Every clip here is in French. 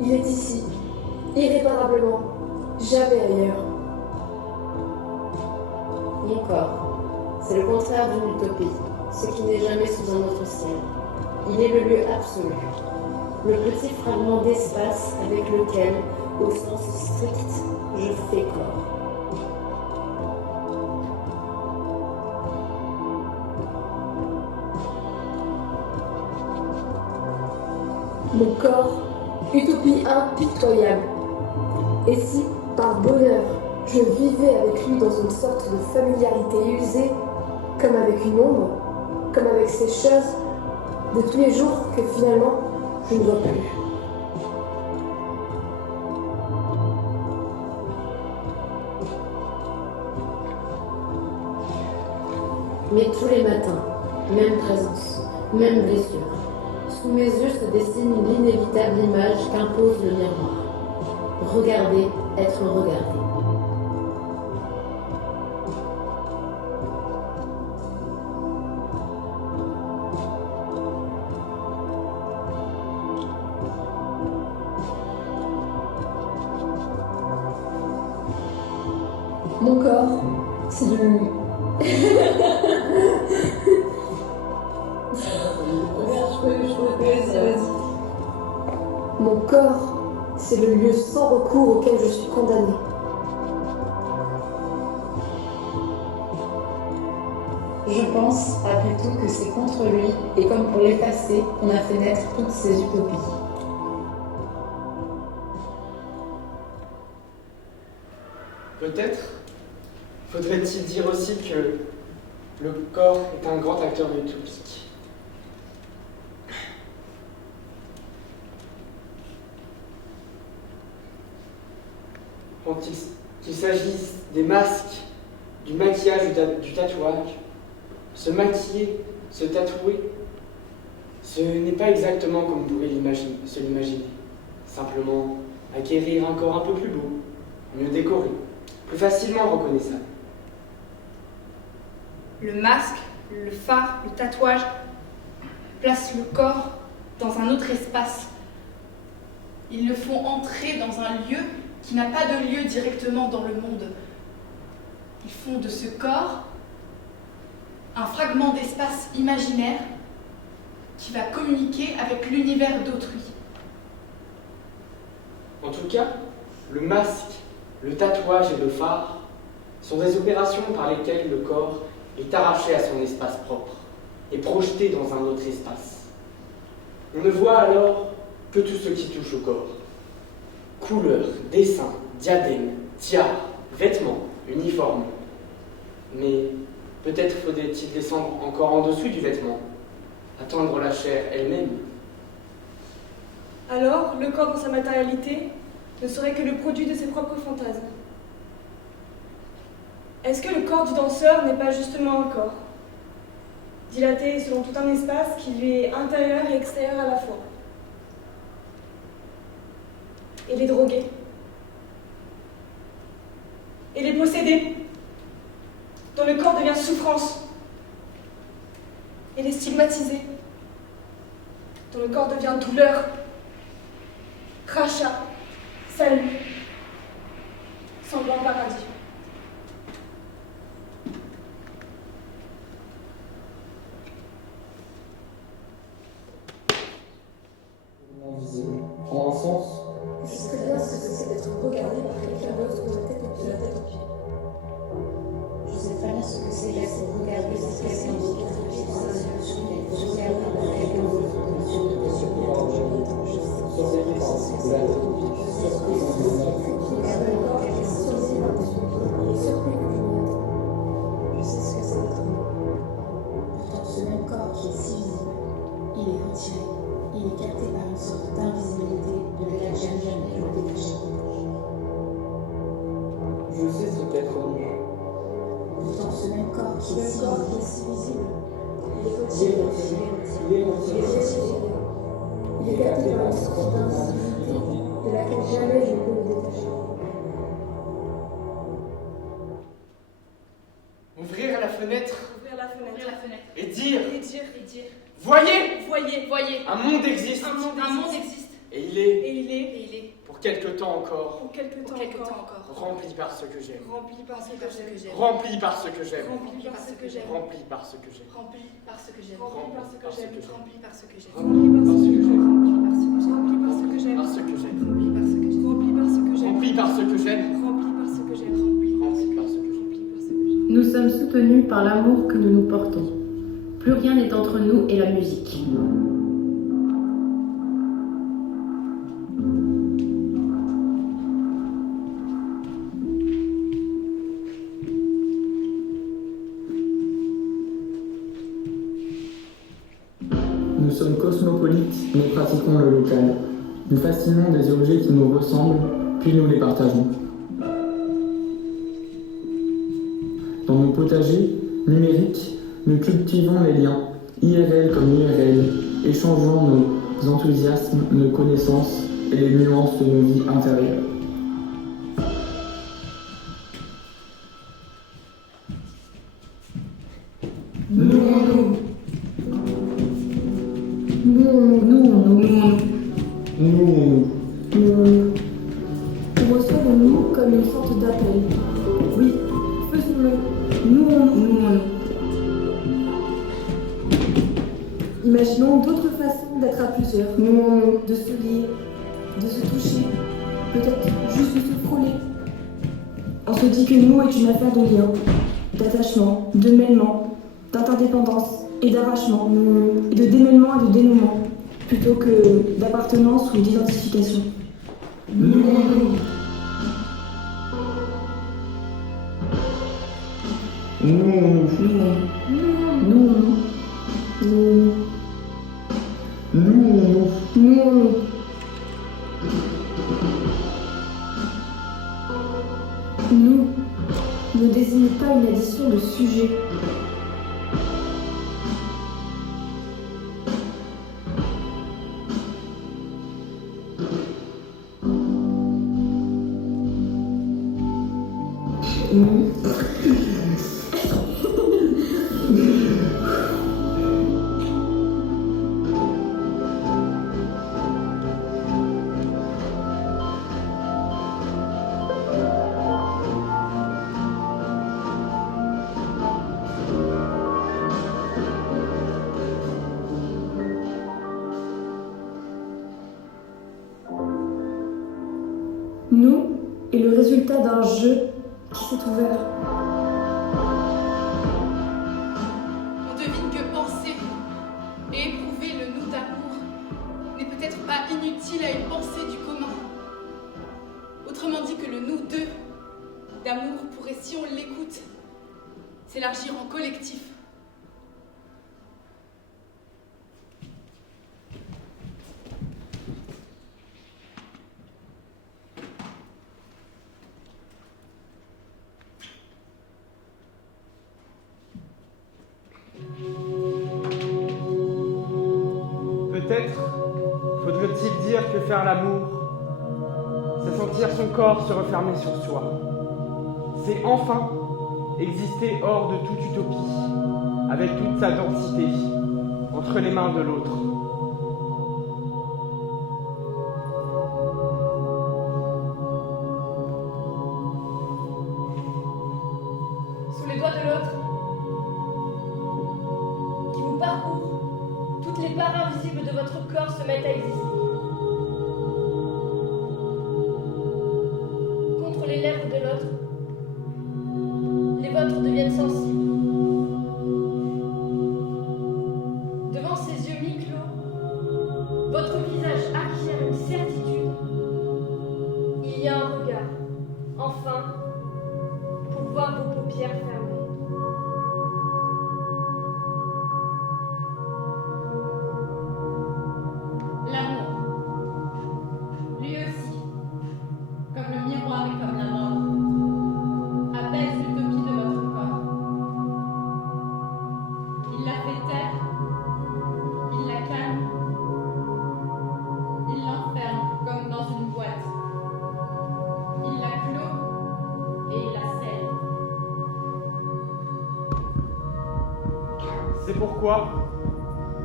Il est ici, irréparablement, jamais ailleurs. Mon corps, c'est le contraire d'une utopie, ce qui n'est jamais sous un autre ciel. Il est le lieu absolu, le petit fragment d'espace avec lequel, au sens strict, je fais corps. Mon corps, utopie impitoyable. Et si, par bonheur, je vivais avec lui dans une sorte de familiarité usée, comme avec une ombre, comme avec ces choses de tous les jours que finalement je ne vois plus. Mais tous les matins, même présence, même blessure. Sous mes yeux se dessine l'inévitable image qu'impose le miroir. Regarder, être regardé. Mon corps, c'est de Mon corps, c'est le lieu sans recours auquel je suis condamnée. Je pense, après tout, que c'est contre lui, et comme pour l'effacer, qu'on a fait naître toutes ces utopies. Peut-être faudrait-il dire aussi que le corps est un grand acteur utopique. Quand qu'il s'agisse des masques, du maquillage ou du tatouage, se maquiller, se tatouer, ce n'est pas exactement comme vous pouvez se l'imaginer. Simplement acquérir un corps un peu plus beau, mieux décoré, plus facilement reconnaissable. Le masque, le phare, le tatouage placent le corps dans un autre espace. Ils le font entrer dans un lieu qui n'a pas de lieu directement dans le monde. Ils font de ce corps un fragment d'espace imaginaire qui va communiquer avec l'univers d'autrui. En tout cas, le masque, le tatouage et le phare sont des opérations par lesquelles le corps est arraché à son espace propre et projeté dans un autre espace. On ne voit alors que tout ce qui touche au corps. Couleurs, dessins, diadèmes, tiares, vêtements, uniformes. Mais peut-être faudrait-il descendre encore en dessous du vêtement, atteindre la chair elle-même. Alors, le corps dans sa matérialité ne serait que le produit de ses propres fantasmes. Est-ce que le corps du danseur n'est pas justement un corps, dilaté selon tout un espace qui lui est intérieur et extérieur à la fois? Et les drogués, et les possédés, dont le corps devient souffrance, et les stigmatisés, dont le corps devient douleur, rachat, salut, sanglant paradis. Invisible. En un sens, Je sais bien ce que c'est d'être regardé par quelqu'un d'autre de la tête aux pieds. Je sais très bien ce que c'est d'être regardé par quelqu'un d'autre, regardé par quelqu'un d'autre. surveillé par un circulaire utopique, surpris dans une image. Regarder le corps qui est saisi par-dessus le pied et surpris que je m'y attends. Je sais ce que c'est d'être moi. Pourtant, ce même corps qui est si visible, il est retiré, il est capté par une sorte d'invisibilité de laquelle j'aime jamais le détacher. Je sais ce qu'être nu. Pourtant, ce même corps qui est si visible, Il est Il est retiré. retiré. Il est Il est retiré. retiré. Il est capté par une sorte d'invisibilité de laquelle jamais je ne peux me détacher. Ouvrir la fenêtre Ouvrir la fenêtre. et dire Et dire. « Voyez, Voyez, un monde existe un monde existe, Et il est, Et il est, pour quelque temps encore, pour quelque pour temps quelque temps encore, encore, rempli par ce que j'aime. rempli par ce que j'aime, Rempli par ce que j'aime. rempli par ce que j'aime, Rempli par ce que j'aime. rempli par ce que j'aime, rempli par ce que j'aime, rempli par ce que j'aime, Rempli par ce que j'aime. rempli par ce que j'aime, rempli par ce que j'aime, rempli par ce que j'aime, rempli par ce que j'aime, Rempli par ce que j'aime. rempli par ce que j'aime, Rempli par ce que j'aime. rempli par ce que j'aime. Nous sommes soutenus par l'amour que nous nous portons. Plus rien n'est entre nous et la musique. Nous sommes cosmopolites, mais pratiquons le local. Nous fascinons des objets qui nous ressemblent, puis nous les partageons. Dans nos potagers numériques, nous cultivons les liens, IRL comme IRL, échangeant nos enthousiasmes, nos connaissances et les nuances de nos vies intérieures. On reçoit le nous comme une sorte d'appel. Oui, faisons-le. Nous. Imaginons d'autres façons d'être à plusieurs. De se lier, de se toucher, peut-être juste de se frôler. On se dit que nous est une affaire de lien, d'attachement, de mêlement, d'interdépendance et d'arrachement, et de démêlement et de dénouement, plutôt que d'appartenance ou d'identification. Nous ne désigne pas une addition de sujets. Nous est le résultat d'un jeu qui s'est ouvert. On devine que penser et éprouver le nous d'amour n'est peut-être pas inutile à une pensée du commun. Autrement dit que le nous deux d'amour pourrait, si on l'écoute, s'élargir en collectif. Peut-être faudrait-il dire que faire l'amour, c'est sentir son corps se refermer sur soi. C'est enfin exister hors de toute utopie, avec toute sa densité, entre les mains de l'autre. Sous les doigts de l'autre, qui vous parcourt, toutes les parts invisibles de votre corps se mettent à exister. Contre les lèvres de l'autre, les vôtres deviennent sensibles. Devant ses yeux mi-clos, votre visage acquiert une certitude. Il y a un regard, enfin, pour voir vos paupières fermées. L'amour, lui aussi, comme le miroir et comme la mort, apaise l'utopie de votre corps. Il la fait taire, il la calme, il l'enferme comme dans une boîte. Il la clôt et il la scelle. C'est pourquoi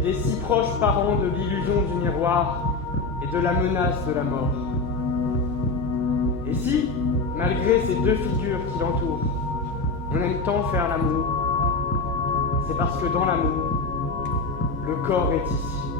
il est si proche parent de l'illusion du miroir et de la menace de la mort. Et si, malgré ces deux figures qui l'entourent, on aime tant faire l'amour, c'est parce que dans l'amour, le corps est ici.